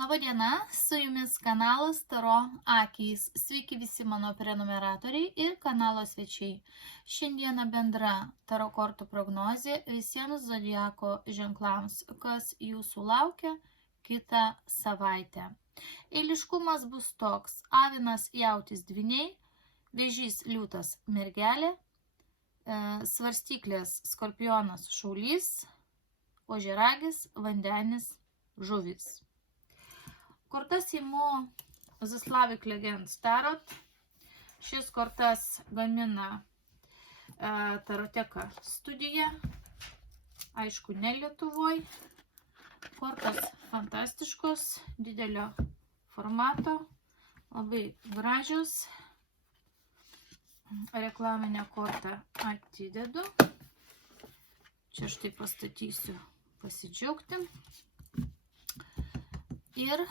Labadiena, su jumis kanalas Taro Akys. Sveiki visi mano prenumeratoriai ir kanalo svečiai. Šiandieną bendra Taro kortų prognozė visiems zodiako ženklams, kas jūsų laukia kitą savaitę. Eiliškumas bus toks: Avinas, Jautis, Dvyniai, Vėžys, Liūtas, Mergelė, Svarstyklės, Skorpionas, Šaulys, Ožiaragis, Vandenis, Žuvis. Kortas imu The Slavic Legends Tarot. Šis kortas gamina Taroteka studija. Aišku, ne Lietuvoj. Kortas fantastiškos, didelio formato, labai gražios. Reklaminę kortą atidedu. Čia štai pastatysiu pasidžiaugti. Ir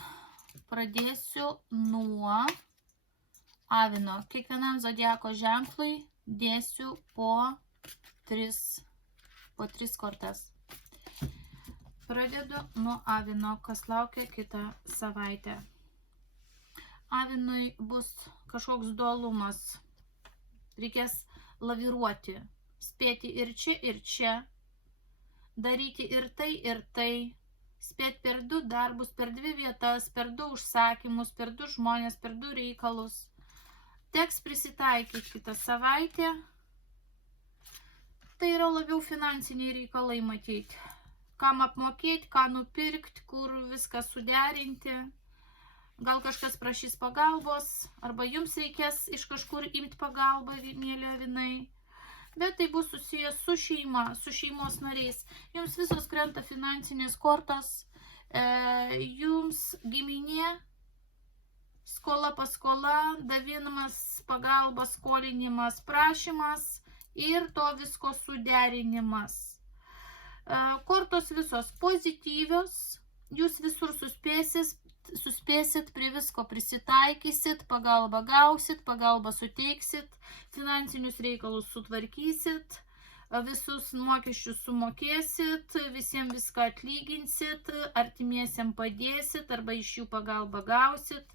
pradėsiu nuo Avino. Kiekvienam zodiako ženklui dėsiu po 3 kortas. Pradedu nuo Avino, kas laukia kitą savaitę. Avinui bus kažkoks dualumas. Reikės laviruoti, spėti ir čia, daryti ir tai, spėti per 2 darbus, per 2 vietas, per 2 užsakymus, per 2 žmonės, per 2 reikalus. Teks prisitaikyti kitą savaitę. Tai yra labiau finansiniai reikalai matyti. Kam apmokėti, ką nupirkti, kur viską suderinti. Gal kažkas prašys pagalbos, arba jums reikės iš kažkur imti pagalbą, mėly avinai. Bet tai bus susijęs su šeima, su šeimos nariais. Jums visos krenta finansinės kortos, jums giminė, skola paskola, davinimas, pagalba, skolinimas, prašymas ir to visko suderinimas. Kortos visos pozityvios, jūs visur suspėsit, prie visko prisitaikysit, pagalbą gausit, pagalbą suteiksit, finansinius reikalus sutvarkysit, visus mokesčius sumokėsit, visiems viską atlyginsit, artimiesiems padėsit arba iš jų pagalbą gausit.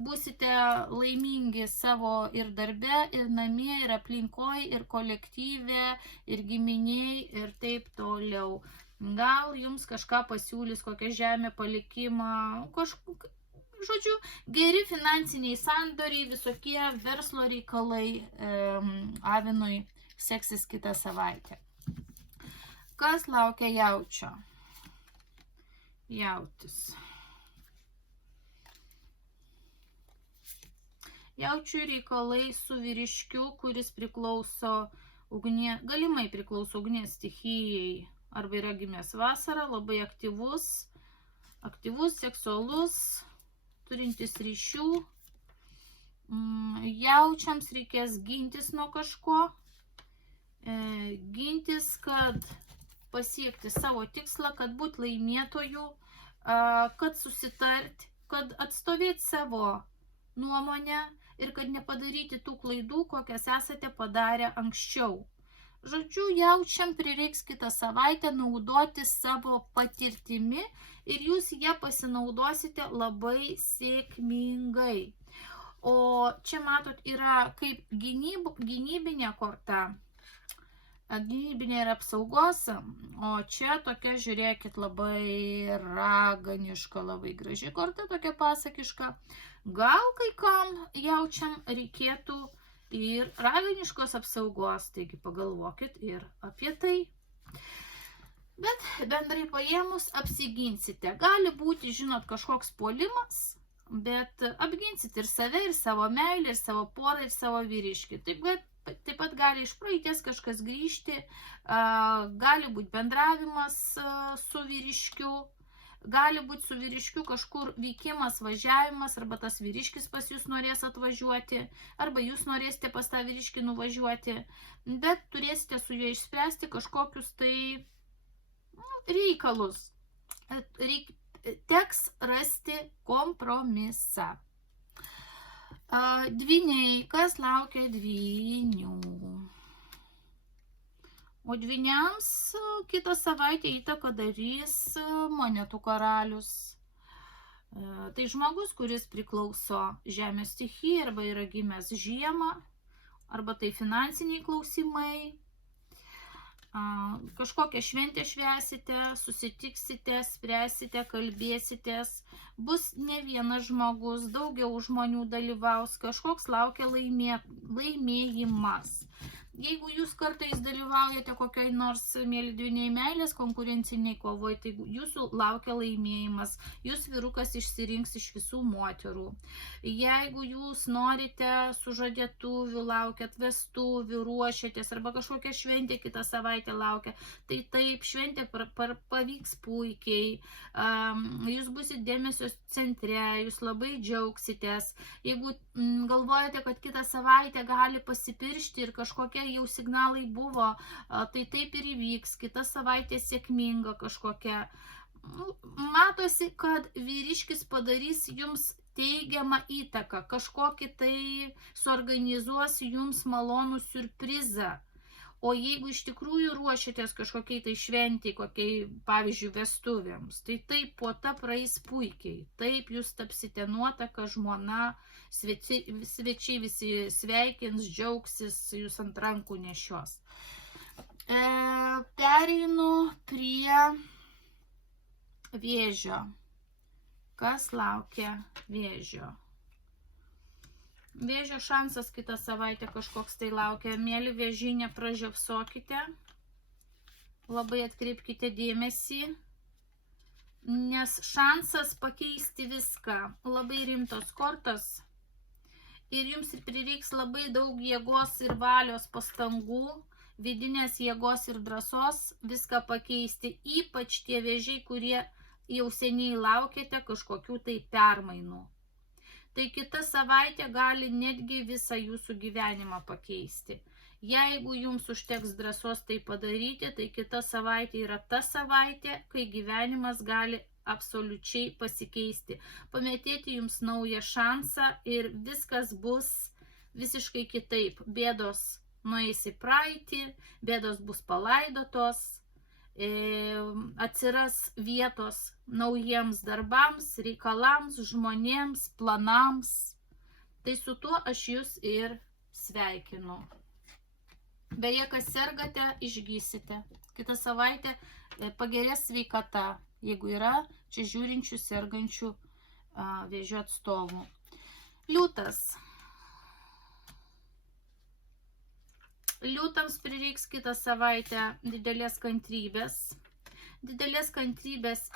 Būsite laimingi savo ir darbe, ir namie, ir aplinkoje, ir kolektyve, ir giminiai, ir taip toliau. Gal jums kažką pasiūlys, kokią žemę palikimą, žodžiu, geri finansiniai sandoriai, visokie verslo reikalai Avinui seksis kitą savaitę. Kas laukia Jaučio? Jautis. Jaučių reikalai su vyriškiu, kuris priklauso galimai priklauso ugnies stichijai, arba yra gimęs vasarą, labai aktyvus, seksualus, turintis ryšių. Jaučiams reikės gintis nuo kažko, gintis, kad pasiekti savo tikslą, kad būti laimėtoju, kad susitarti, kad atstovėti savo nuomonę ir kad nepadaryti tų klaidų, kokias esate padarę anksčiau. Žodžiu, jaučiam prireiks kitą savaitę naudoti savo patirtimi ir jūs ją pasinaudosite labai sėkmingai. O čia matot, yra kaip gynybinė korta, gynybinė ir apsaugos, o čia tokia, žiūrėkit, labai raganiška, labai graži korta, tokia pasakiška. Gal kai kam jaučiam reikėtų ir raganiškos apsaugos, taigi pagalvokit ir apie tai. Bet bendrai paėmus apsiginsite. Gali būti, žinot, kažkoks puolimas, bet apginsit ir save, ir savo meilę, ir savo porą, ir savo vyriškį. Taip pat gali iš praeities kažkas grįžti, gali būti bendravimas su vyriškiu, gali būti su vyriškiu kažkur vykimas, važiavimas, arba tas vyriškis pas jūs norės atvažiuoti, arba jūs norėsite pas tą vyriškį nuvažiuoti, bet turėsite su juo išspręsti kažkokius tai reikalus. Teks rasti kompromisą. Dvyniai, kas laukia dvynių? O dvyniams kitą savaitę įtaką darys monetų karalius. Tai žmogus, kuris priklauso žemės stichijai arba yra gimęs žiemą, arba tai finansiniai klausimai. Kažkokią šventę švęsite, susitiksite, spręsite, kalbėsitės, bus ne vienas žmogus, daugiau žmonių dalyvaus, kažkoks laukia laimėjimas. Jeigu jūs kartais dalyvaujate kokioj nors mėlydviniai meilės konkurenciniai kovoj, tai jūsų laukia laimėjimas, jūs vyrukas išsirinks iš visų moterų. Jeigu jūs norite sužadėtuvių, laukiat vestuvių, ruošiatės arba kažkokia šventė kitą savaitę laukia, tai taip, šventė pavyks puikiai, jūs busit dėmesio centre, jūs labai džiaugsitės. Jeigu galvojate, kad kitą savaitę gali pasipiršti ir kažkokie jau signalai buvo, tai taip ir įvyks, kita savaitė sėkminga kažkokia. Matosi, kad vyriškis padarys jums teigiamą įtaką, kažkokį tai suorganizuos jums malonų siurprizą. O jeigu iš tikrųjų ruošiatės kažkokiai tai šventiai, kokiai, pavyzdžiui, vestuvėms, tai taip puota praeis puikiai. Taip jūs tapsite nuotaka, žmona, svečiai visi sveikins, džiaugsis, jūs ant rankų nešios. Pereinu prie vėžio. Kas laukia vėžio? Vėžio šansas kitą savaitę kažkoks tai laukia. Mėly vėžiai, nepražiopsokite. Labai atkreipkite dėmesį, nes šansas pakeisti viską. Labai rimtos kortos. Ir jums prireiks labai daug jėgos ir valios pastangų, vidinės jėgos ir drąsos viską pakeisti. Ypač tie vėžiai, kurie jau seniai laukėte kažkokių tai permainų. Tai kita savaitė gali netgi visą jūsų gyvenimą pakeisti. Jeigu jums užteks drąsos tai padaryti, tai kita savaitė yra ta savaitė, kai gyvenimas gali absoliučiai pasikeisti. Pametėti jums naują šansą ir viskas bus visiškai kitaip. Bėdos nueis į praeitį, bėdos bus palaidotos, atsiras vietos naujiems darbams, reikalams, žmonėms, planams. Tai su tuo aš jūs ir sveikinu. Beje, kas sergate, išgysite. Kitą savaitę pagerės sveikata, jeigu yra čia žiūrinčių sergančių vėžio atstovų. Liūtas. Liūtams prireiks kitą savaitę didelės kantrybės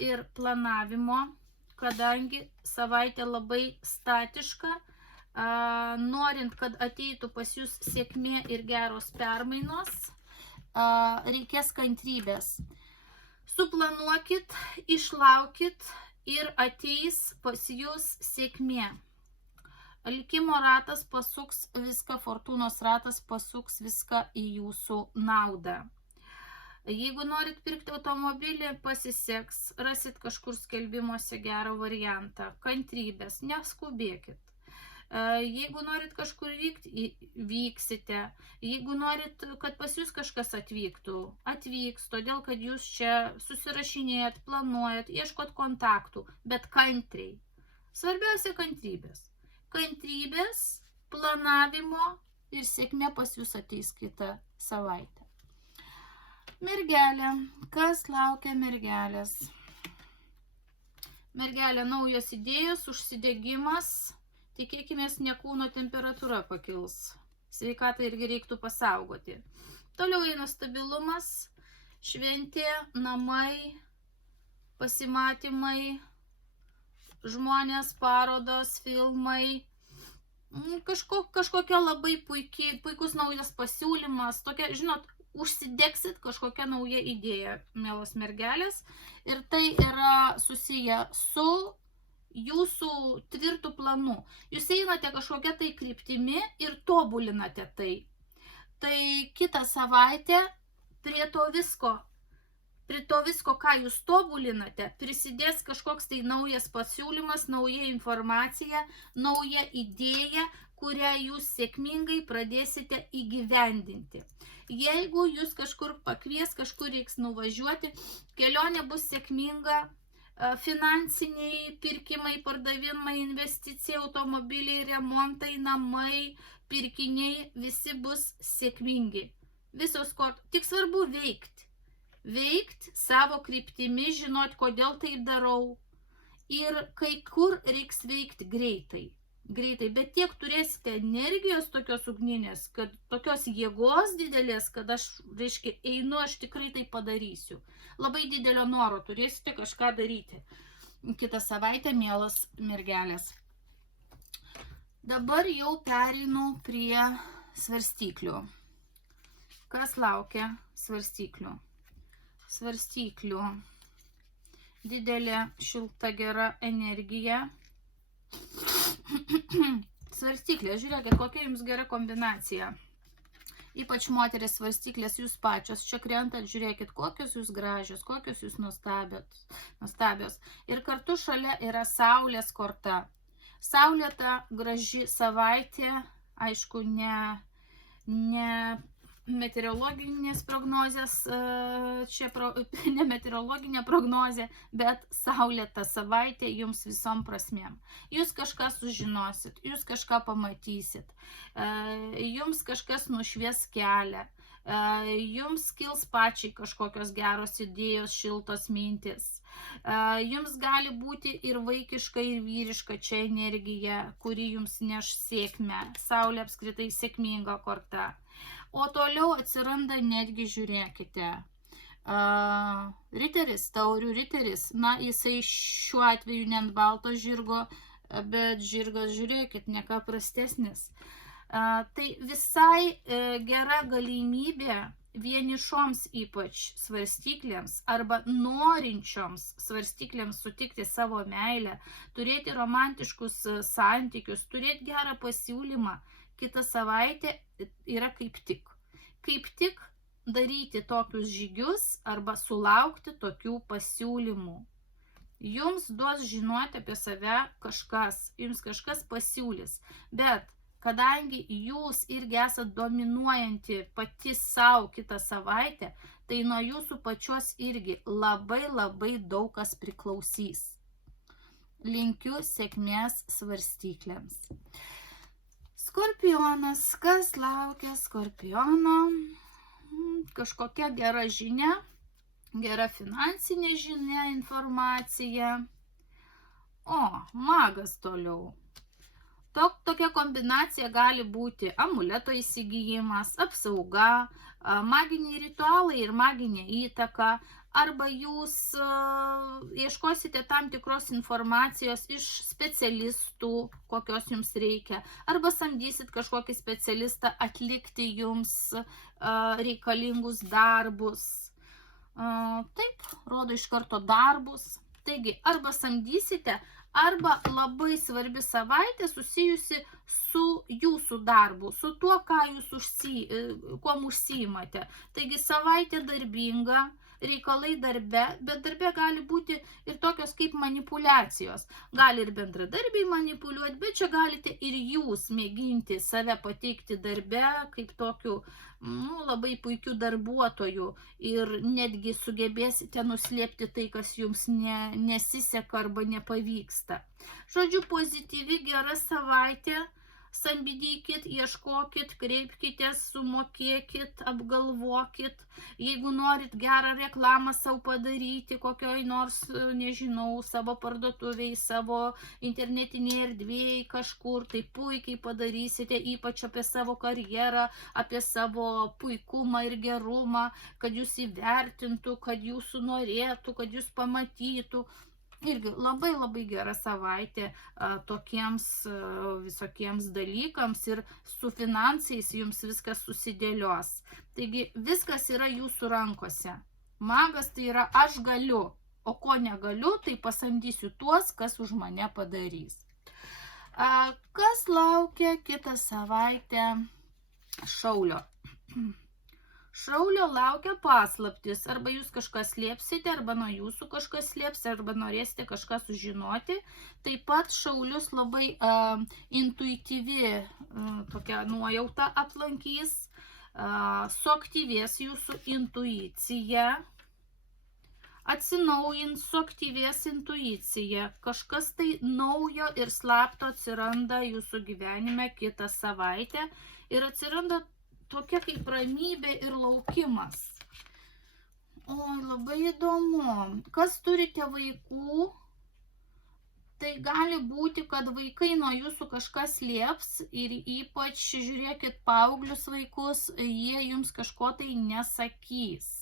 ir planavimo, kadangi savaitė labai statiška, norint, kad ateitų pas jūs sėkmė ir geros permainos, reikės kantrybės. Suplanuokit, išlaukit ir ateis pas jūs sėkmė. Likimo ratas pasuks viską, fortūnos ratas pasuks viską į jūsų naudą. Jeigu norit pirkti automobilį, pasiseks, rasit kažkur skelbimuose gerą variantą. Kantrybės, neskubėkit. Jeigu norit kažkur vykti, vyksite. Jeigu norit, kad pas jūs kažkas atvyktų, atvyks, todėl kad jūs čia susirašinėjat, planuojat, ieškot kontaktų, bet kantriai. Svarbiausia kantrybės. Kantrybės, planavimo ir sėkmė pas jūs ateis kitą savaitę. Mergelė. Kas laukia mergelės? Mergelė, naujos idėjos, užsidegimas. Tikėkimės, ne kūno temperatūra pakils. Sveikatą irgi reiktų pasaugoti. Toliau eina stabilumas, šventė, namai, pasimatymai, žmonės, parodos, filmai, kažkokia labai puikus naujas pasiūlymas, tokia, žinot, užsidegsit kažkokią naują idėją, mielos mergelės, ir tai yra susiję su jūsų tvirtų planu. Jūs einate kažkokią tai kryptimi ir tobulinate tai. Tai kitą savaitę prie to visko, ką jūs tobulinate, prisidės kažkoks tai naujas pasiūlymas, nauja informacija, nauja idėja, kurią jūs sėkmingai pradėsite įgyvendinti. Jeigu jūs kažkur pakvies, kažkur reiks nuvažiuoti, kelionė bus sėkminga, finansiniai pirkimai, pardavimai, investicijai, automobiliai, remontai, namai, pirkiniai, visi bus sėkmingi. Visos kortos. Tik svarbu veikti. Veikti savo kryptimi, žinot, kodėl taip darau. Ir kai kur reiks veikti greitai. Bet tiek turėsite energijos tokios ugninės, kad tokios jėgos didelės, kad aš, reiškia, einu, aš tikrai tai padarysiu. Labai didelio noro turėsite kažką daryti. Kitą savaitę, mielos mergelės. Dabar jau pereinu prie svarstyklių. Kas laukia svarstyklių? Svarstyklių. Didelė, šilta, gera energija. Svarstyklė, žiūrėkit, kokia jums gera kombinacija. Ypač moteris svarstyklės, jūs pačios čia krentat, žiūrėkit, kokios jūs gražios, kokios jūs nuostabios. Ir kartu šalia yra saulės korta. Saulėta, graži savaitė, aišku, ne meteorologinės prognozės, čia ne meteorologinė prognozė, bet saulėta savaitė jums visom prasmėm. Jūs kažką sužinosit, jūs kažką pamatysit, jums kažkas nušvies kelią, jums kils pačiai kažkokios geros idėjos, šiltos mintis. Jums gali būti ir vaikiška, ir vyriška čia energija, kuri jums neš sėkmę. Saulė apskritai sėkminga korta. O toliau atsiranda netgi, žiūrėkite, riteris, taurių riteris. Na, jisai šiuo atveju ne ant balto žirgo, bet žirgas, žiūrėkit, ne ką prastesnis. Tai visai gera galimybė vienišoms ypač svarstyklėms arba norinčioms svarstyklėms sutikti savo meilę, turėti romantiškus santykius, turėti gerą pasiūlymą. Kita savaitė yra kaip tik. Kaip tik daryti tokius žygius arba sulaukti tokių pasiūlymų. Jums duos žinoti apie save kažkas, jums kažkas pasiūlys, bet kadangi jūs irgi esat dominuojanti pati savo kitą savaitę, tai nuo jūsų pačios irgi labai daug kas priklausys. Linkiu sėkmės svarstyklėms. Skorpionas, kas laukia Skorpiono? Kažkokia gera žinia, gera finansinė žinia, informacija. O, magas toliau. Tokia kombinacija gali būti amuleto įsigijimas, apsauga, maginiai ritualai ir maginė įtaka, arba jūs ieškosite tam tikros informacijos iš specialistų, kokios jums reikia, arba samdysit kažkokį specialistą atlikti jums reikalingus darbus. Taip, rodo iš karto darbus. Taigi, arba samdysite, arba labai svarbi savaitė susijusi su jūsų darbu, su tuo, kuom užsiimate. Taigi, savaitė darbinga, reikalai darbe, bet darbe gali būti ir tokios kaip manipulacijos. Gali ir bendradarbiai manipuliuoti, bet čia galite ir jūs mėginti save pateikti darbe kaip tokiu labai puikiu darbuotoju ir netgi sugebėsite nuslėpti tai, kas jums nesiseka arba nepavyksta. Žodžiu, pozityvi, gera savaitė. Sambidykit, ieškokit, kreipkitės, sumokėkit, apgalvokit. Jeigu norit gerą reklamą savo padaryti, kokioj nors, nežinau, savo parduotuvėj, savo internetinėje erdvėje kažkur, tai puikiai padarysite, ypač apie savo karjerą, apie savo puikumą ir gerumą, kad jūs įvertintų, kad jūsų norėtų, kad jūs pamatytų. Irgi labai gera savaitė tokiems visokiems dalykams ir su finansais jums viskas susidėlios. Taigi viskas yra jūsų rankose. Magas tai yra aš galiu, o ko negaliu, tai pasamdysiu tuos, kas už mane padarys. Kas laukia kitą savaitę Šaulio? Šaulio laukia paslaptis, arba jūs kažką slėpsite, arba nuo jūsų kažkas slėps, arba norėsite kažką sužinoti. Taip pat Šaulius labai intuityvi tokia nuojauta aplankys, suaktyvės jūsų intuicija, atsinaujins, suaktyvės intuicija, kažkas tai naujo ir slapto atsiranda jūsų gyvenime kitą savaitę ir atsiranda tokia kaip ramybė ir laukimas. Oi, labai įdomu. Kas turite vaikų, tai gali būti, kad vaikai nuo jūsų kažkas slėps ir ypač žiūrėkit paauglius vaikus, jie jums kažko tai nesakys.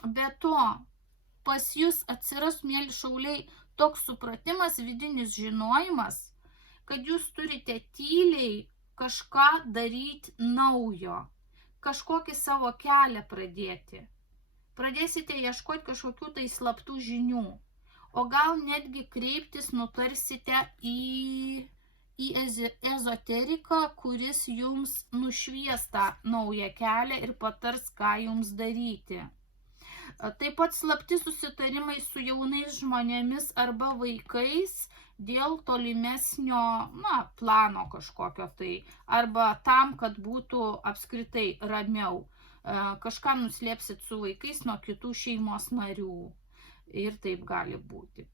Be to, pas jūs atsiras, mėly šauliai, toks supratimas, vidinis žinojimas, kad jūs turite tyliai kažką daryti naujo, kažkokį savo kelią pradėti. Pradėsite ieškoti kažkokių tai slaptų žinių, o gal netgi kreiptis nutarsite į ezoteriką, kuris jums nušvies tą naują kelią ir patars, ką jums daryti. Taip pat slapti susitarimai su jaunais žmonėmis arba vaikais dėl tolimesnio, plano kažkokio tai, arba tam, kad būtų apskritai ramiau. Kažką nuslėpsit su vaikais nuo kitų šeimos narių ir taip gali būti.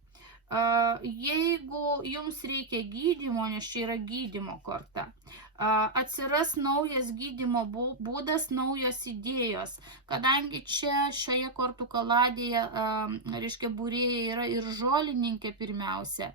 Jeigu jums reikia gydymo, nes čia yra gydymo korta, atsiras naujas gydymo būdas, naujos idėjos, kadangi čia šioje kortų kaladėje, reiškia, būrėja yra ir žolininkė pirmiausia,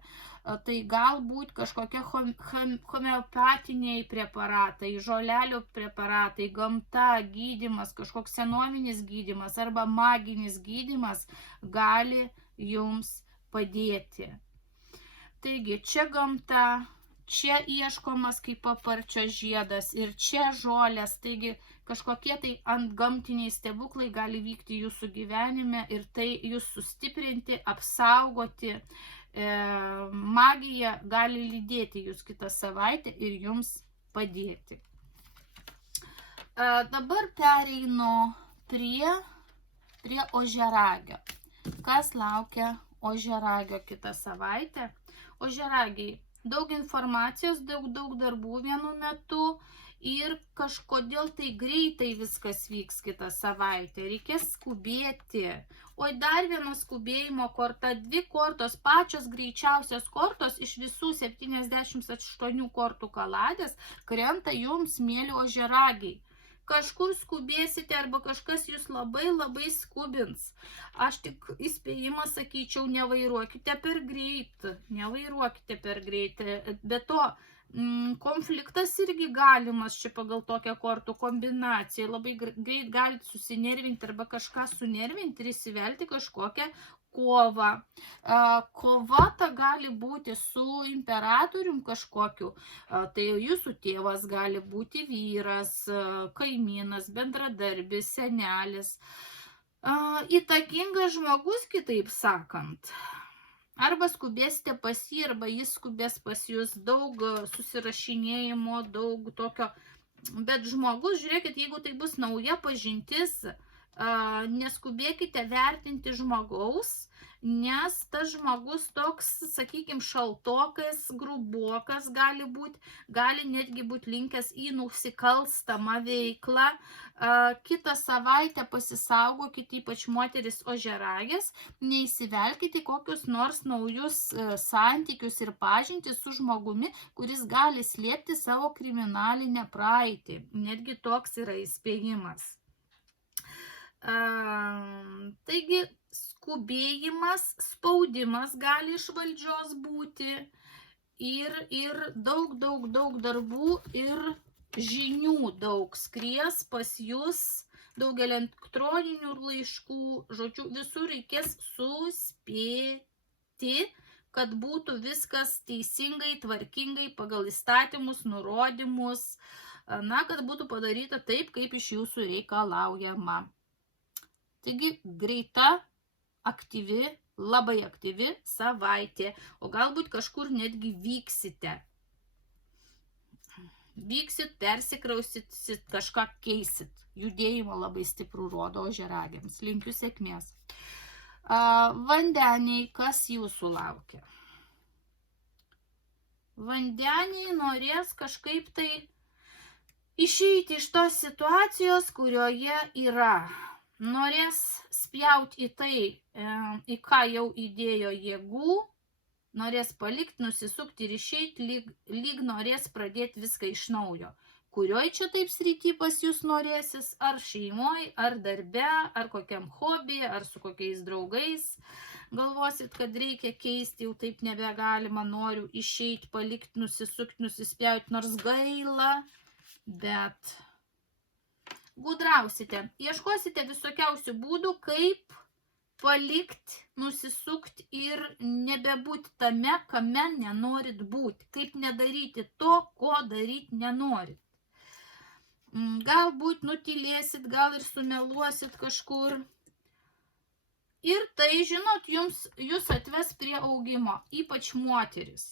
tai galbūt kažkokie homeopatiniai preparatai, žolelių preparatai, gamta, gydymas, kažkoks senovinis gydymas arba maginis gydymas gali jums padėti. Taigi, čia gamta, čia ieškomas kaip paparčio žiedas ir čia žolės, taigi kažkokie tai antgamtiniai stebuklai gali vykti jūsų gyvenime ir tai jūs sustiprinti, apsaugoti. Magija gali lydėti jūs kitą savaitę ir jums padėti. Dabar pereinu prie ožiaragio. Kas laukia ožiaragio kitą savaitę? Ožiaragiai, daug informacijos, daug darbų vienu metu ir kažkodėl tai greitai viskas vyks kitą savaitę. Reikės skubėti. Oi, dar viena skubėjimo korta, 2 kortos, pačios greičiausios kortos iš visų 78 kortų kaladės krenta jums, mėly ožiaragiai. Kažkur skubėsite arba kažkas jūs labai skubins. Aš tik įspėjimą sakyčiau, nevairuokite per greit. Be to, konfliktas irgi galimas čia pagal tokią kortų kombinaciją. Labai greit galite susinervinti arba kažką sunervinti ir įsivelti kažkokią kovą. Kova ta gali būti su imperatorium kažkokiu. Tai jūsų tėvas gali būti vyras, kaimynas, bendradarbis, senelis. Įtakingas žmogus, kitaip sakant. Arba skubėsite pas jį, arba jis skubės pas jūs, daug susirašinėjimo, daug tokio. Bet žmogus, žiūrėkit, jeigu tai bus nauja pažintis, neskubėkite vertinti žmogaus, nes tas žmogus toks, sakykime, šaltokas, grubokas gali būti, gali netgi būti linkęs į nusikalstamą veiklą. Kitą savaitę pasisaugokite, ypač moteris ožiaragės, neįsivelkite kokius nors naujus santykius ir pažintis su žmogumi, kuris gali slėpti savo kriminalinę praeitį. Netgi toks yra įspėjimas. Taigi, skubėjimas, spaudimas gali iš valdžios būti ir daug darbų ir žinių daug skries pas jūs, daug elektroninių laiškų, žodžiu, visur reikės suspėti, kad būtų viskas teisingai, tvarkingai, pagal įstatymus, nurodymus, kad būtų padaryta taip, kaip iš jūsų reikalaujama. Taigi, greita, aktyvi, labai aktyvi savaitė, o galbūt kažkur netgi vyksite. Vyksit, persikrausit, kažką keisit. Judėjimo labai stiprų rodo ožiaragiams. Linkiu sėkmės. Vandeniai, kas jūsų laukia? Vandeniai norės kažkaip tai išeiti iš tos situacijos, kurioje yra. norės spjauti į tai, į ką jau įdėjo jėgų, norės palikti, nusisukti ir išeiti, lyg norės pradėti viską iš naujo. Kurioj čia taip srity pas jūs norėsis, ar šeimoj, ar darbe, ar kokiam hobby, ar su kokiais draugais. Galvosit, kad reikia keisti, jau taip nebegalima, noriu išeiti, palikti, nusisukti, nusispjauti, nors gaila, bet gudrausite, ieškosite visokiausių būdų, kaip palikti, nusisukti ir nebebūti tame, kame nenorit būti, kaip nedaryti to, ko daryti nenorit. Galbūt nutylėsit, gal ir sumeluosit kažkur. Ir tai, žinot, jūs atves prie augimo, ypač moteris.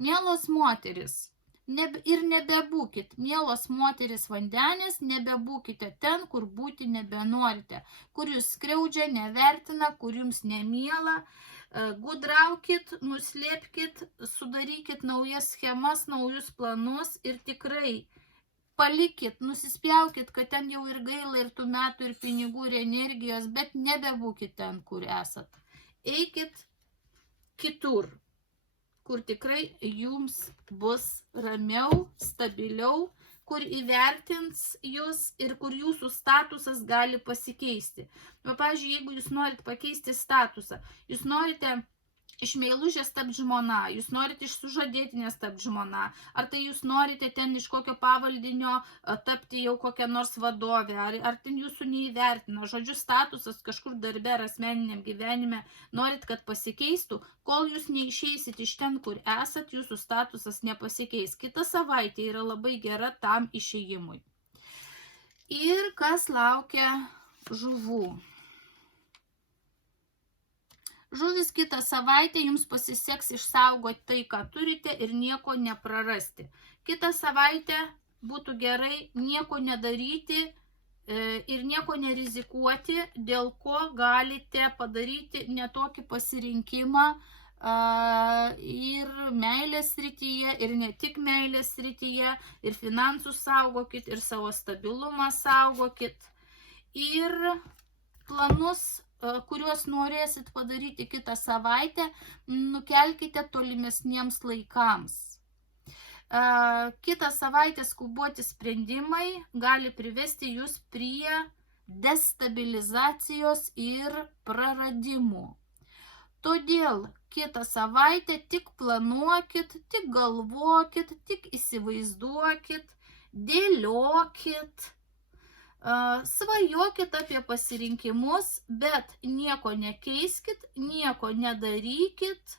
Mielos moteris, ir nebebūkit, mielos moteris vandenės, nebebūkite ten, kur būti nebenorite, kur jūs skriaudžia, nevertina, kur jums nemiela. Gudraukit, nuslėpkit, sudarykit naujas schemas, naujus planus ir tikrai palikit, nusispjaukit, kad ten jau ir gaila, ir tų metų, ir pinigų, ir energijos, bet nebebūkit ten, kur esat. Eikit kitur, kur tikrai jums bus ramiau, stabiliau, kur įvertins jūs ir kur jūsų statusas gali pasikeisti. Pavyzdžiui, jeigu jūs norit pakeisti statusą, jūs norite iš meilužės tapti žmona, jūs norite iš sužadėtinės tapti žmona, ar tai jūs norite ten iš kokio pavaldinio tapti jau kokią nors vadovę, ar ten jūsų neįvertina, žodžiu, statusas kažkur darbe ar asmeniniam gyvenime, norit, kad pasikeistų, kol jūs neišeisit iš ten, kur esat, jūsų statusas nepasikeis. Kita savaitė yra labai gera tam išėjimui. Ir kas laukia žuvų? Žuvis kitą savaitę jums pasiseks išsaugoti tai, ką turite ir nieko neprarasti. Kitą savaitę būtų gerai nieko nedaryti ir nieko nerizikuoti, dėl ko galite padaryti netokį pasirinkimą ir meilės srityje, ir ne tik meilės srityje, ir finansus saugokit, ir savo stabilumą saugokit, ir planus, kuriuos norėsit padaryti kitą savaitę, nukelkite tolimesniems laikams. Kitą savaitę skubuoti sprendimai gali privesti jūs prie destabilizacijos ir praradimų. Todėl kitą savaitę tik planuokit, tik galvokit, tik įsivaizduokit, dėliokit, svajokit apie pasirinkimus, bet nieko nekeiskit, nieko nedarykit.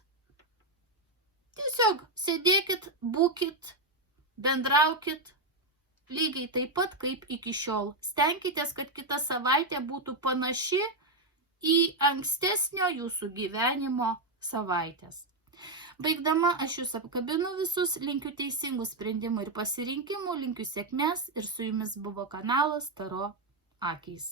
Tiesiog sėdėkit, būkit, bendraukit lygiai taip pat kaip iki šiol. Stenkitės, kad kita savaitė būtų panaši į ankstesnio jūsų gyvenimo savaitės. Baigdama, aš jūs apkabinu visus, linkiu teisingų sprendimų ir pasirinkimų, linkiu sėkmės ir su jumis buvo kanalas Taro Akys.